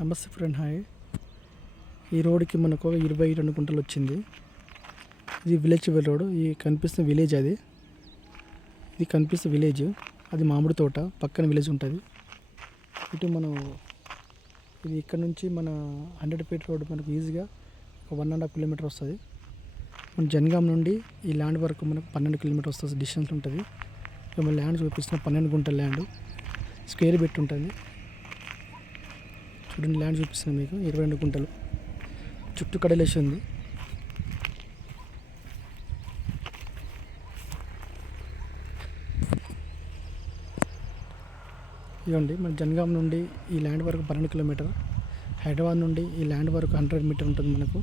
నమస్తే friend hi. ఈ రోడ్కి మనకు ఒక ఇరవై రెండు గుంటలు వచ్చింది. ఇది విలేజ్ రోడ్ ఈ కనిపిస్తున్న విలేజ్ అది. ఇది కనిపిస్తున్న విలేజ్ అది మామిడి తోట పక్కన విలేజ్ ఉంటుంది. ఇటు మనం ఇది ఇక్కడ నుంచి మన హండ్రెడ్ ఫీట్ రోడ్ మనకు ఈజీగా ఒక వన్ అండ్ హాఫ్ కిలోమీటర్ వస్తుంది. మన జనగాం నుండి ఈ ల్యాండ్ వరకు మనకు పన్నెండు కిలోమీటర్ వస్తుంది డిస్టెన్స్ ఉంటుంది. మన ల్యాండ్ చూపిస్తున్న పన్నెండు గుంటల ల్యాండ్ స్క్వేర్ బిట్ ఉంటుంది. చూడండి ల్యాండ్ చూపిస్తుంది మీకు. ఇరవై రెండు గుంటలు. చుట్టూ కడలేసి ఉంది. ఇవ్వండి మన జనగాం నుండి ఈ ల్యాండ్ వరకు పన్నెండు కిలోమీటర్. హైదరాబాద్ నుండి ఈ ల్యాండ్ వరకు హండ్రెడ్ మీటర్ ఉంటుంది మనకు.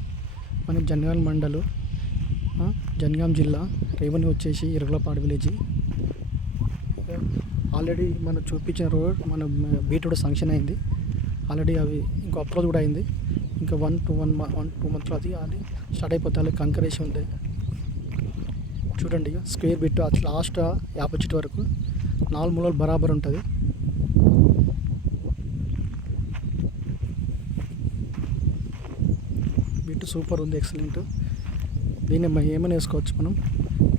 మన జనగాం మండలు జనగాం జిల్లా రేవని వచ్చేసి ఇరగలపాడు విలేజ్. ఆల్రెడీ మనం చూపించిన రోడ్ మన బీట్ కూడా శాంక్షన్ అయింది. ఆల్రెడీ అవి ఇంకో అప్రోచ్ కూడా అయింది. ఇంకా one two one one two మంత్లో అది అది స్టార్ట్ అయిపోతాయి కంకరేషన్ ఉంది చూడండి ఇక స్క్వేర్ బిట్ అట్లా లాస్ట్ యాభై చెట్టు వరకు నాలుగు మూలలు బరాబర్ ఉంటుంది. బిట్ సూపర్ ఉంది ఎక్సలెంట్ దీన్ని మనం ఏమైనా వేసుకోవచ్చు మనం?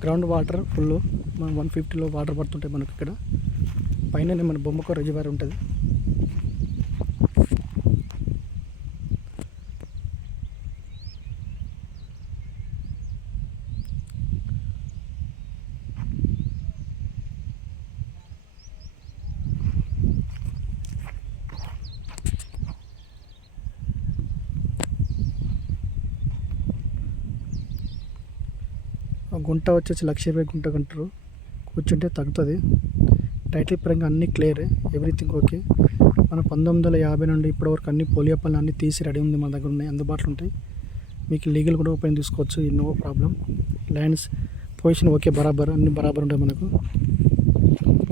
గ్రౌండ్ వాటర్ ఫుల్ మనం వన్ ఫిఫ్టీలో వాటర్ పడుతుంటాయి మనకి ఇక్కడ. పైన మన బొమ్మకు రిజర్వాయర్ ఉంటుంది. గుంట వచ్చేసి లక్ష ఇరవై గుంట కంటారు. కూర్చుంటే తగ్గుతుంది. టైటిల్ పరంగా అన్నీ క్లియర్ ఎవ్రీథింగ్ ఓకే మన పంతొమ్మిది వందల యాభై నుండి ఇప్పటివరకు అన్ని పోలియో పనులు అన్నీ తీసి రెడీ ఉంది మన దగ్గర ఉన్నాయి అందుబాటులో ఉంటాయి. మీకు లీగల్ కూడా ఓపెన్ తీసుకోవచ్చు no problem lands position okay బరాబర్ అన్ని బరాబర్ ఉంటాయి మనకు.